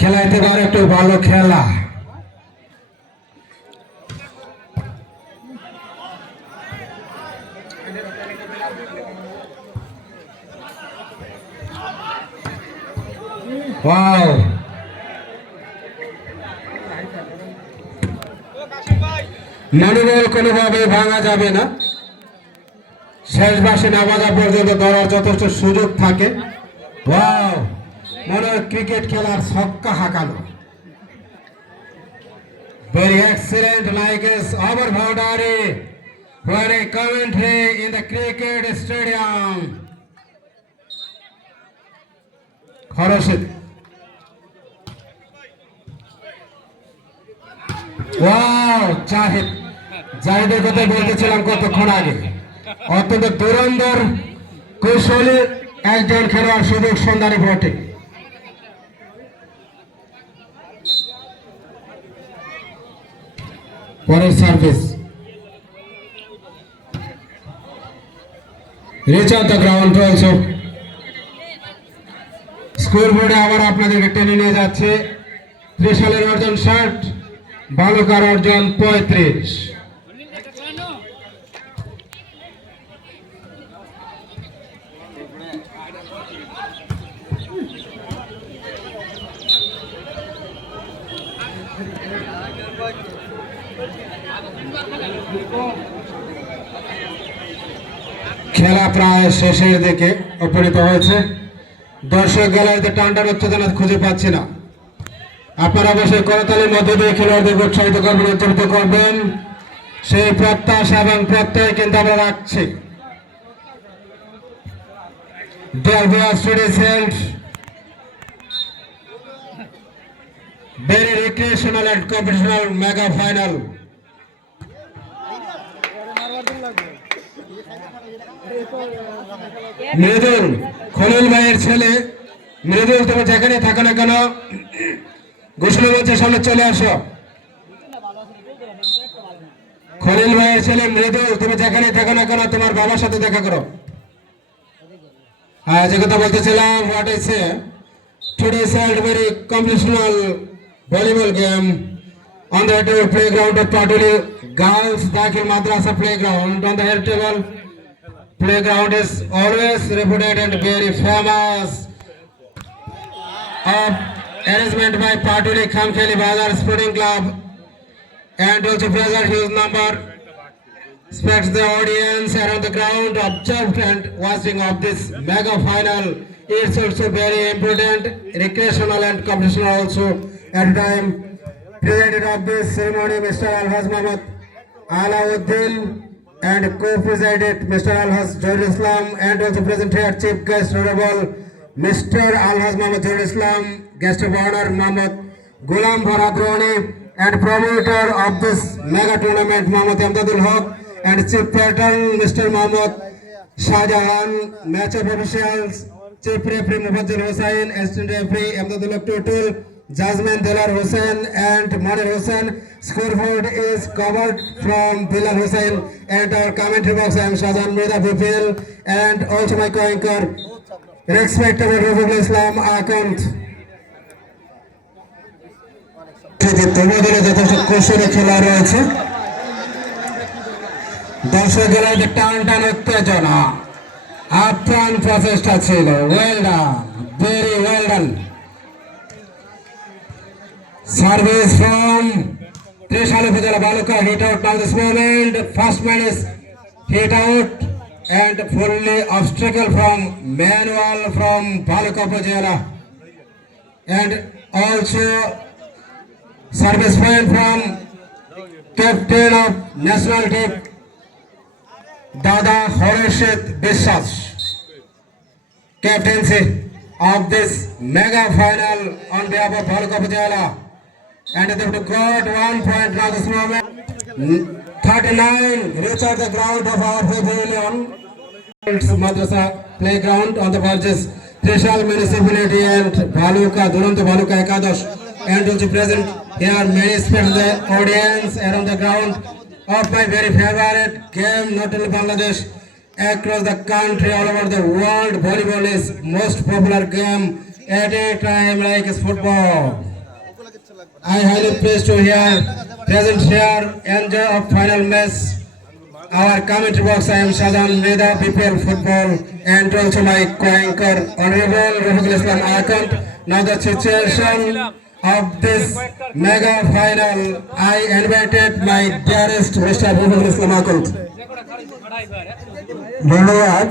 খেলাইতে পারে একটু ভালো খেলা। ওয়াও, মনোবল কোনোভাবে ভাঙা যাবে না, শেষ বাসে নামাজা পর্যন্ত ধরার যথেষ্ট সুযোগ থাকে। ওয়াও, মনে হয় ক্রিকেট খেলার ছক্কা হাঁকানো। Very excellent, like is our boundary for a commentary in the cricket stadium. Khorashid. Wow, Jahid. জাহিদের কথা বলতেছিলাম কতক্ষণ আগে। অত্যন্ত দুরন্দর কৌশলী একজন খেলোয়াড়, সুযোগ সন্ধানী বটে। পরের service, reach of the ground also. Score বোর্ডে আবার আপনাদেরকে টেনে নিয়ে যাচ্ছে। ত্রিশালের অর্জন 60, বালুকার অর্জন 35। খেলা প্রায় শেষের দিকে উপনীত হয়েছে। দর্শক গ্যালারিতে টানটান উত্তেজনা খুঁজে পাচ্ছি না। আপনারা অবশ্যই করতালির মধ্যে দিয়ে খেলোয়াড়দের উৎসাহিত করবেন, উজ্জীবিত করবেন, সেই প্রত্যাশা এবং প্রত্যয় কিন্তু আমরা রাখছি। Very recreational and competitional mega final. Mridul, Khalil ভাইয়ের ছেলে মৃদুল, তুমি যেখানে থাকো না কেন ঘোষণা মঞ্চের সামনে চলে আসো। খলিল ভাইয়ের ছেলে মৃদুল, তুমি যেখানে থাকো না কেন তোমার বাবার সাথে দেখা করো। যে কথা বলতেছিলাম, what I say, today is a very competitional volleyball game on the playground of Patuli Girls Dakhil Madrasa playground. On the table playground is always reputed and very famous of arrangement by Patuli Khamkheli Bazar Sporting Club, and also present huge number expects the audience around the ground observed and watching of this mega final. It's also very important, recreational and competitional also. At the time, president of this ceremony, Mr. Alhaj Mohammad Alauddin, and co-presided Mr. Alhaj Johar Islam, and also present here Chief Guest Honorable Mr. Alhaj Mohammad Johar Islam, Guest of Honor Mohammad Ghulam Farhad Roni, and promoter of this mega tournament Mohammad Amdadul Haq, and Chief Patron Mr. Mohammad Shahjahan, matchup officials Chief Referee Mufaddal Hussain, Assistant Referee Amdadul Haq Total, Judgment Dilar Hussain and Manir Hussain. Scoreboard is covered from Dilar Hussain, and our commentary box I am Shahjahan Mirza Bipil, and also my co-anchor respectable Rafiqul Islam Akant. তোমাদের যথেষ্ট কৌশলে খেলা রয়েছে। দর্শকের টান টান উত্তেজনা, আপ্রাণ প্রচেষ্টা ছিল। Well done, very well done. Service from Trishal Upazila Bhaluka, hit out now this moment. First man is hit out and fully obstacle from Manual from Baluka Upazila, and also service point from captain of national team Dada Khorshid Biswas, captaincy of this mega final on behalf of Baluka Upazila, and they have got 1 point now this moment. 39 reach out the ground of our pavilion Madrasa playground on the verges Trishal municipality and Baluka Duranto Baluka Ekadosh, and also present here many spectators, the audience around the ground of my very favorite game, not only Bangladesh, across the country, all over the world. Volleyball is most popular game at a time like football. I highly pleased to hear present here enjoy of final match. Our commentary box I am Shazan Meda BPL football and also my co-anchor Honorable Rafiqul Islam Akant. Now the situation of this mega final, I invited my dearest Mr. Rafiqul Islam Akant.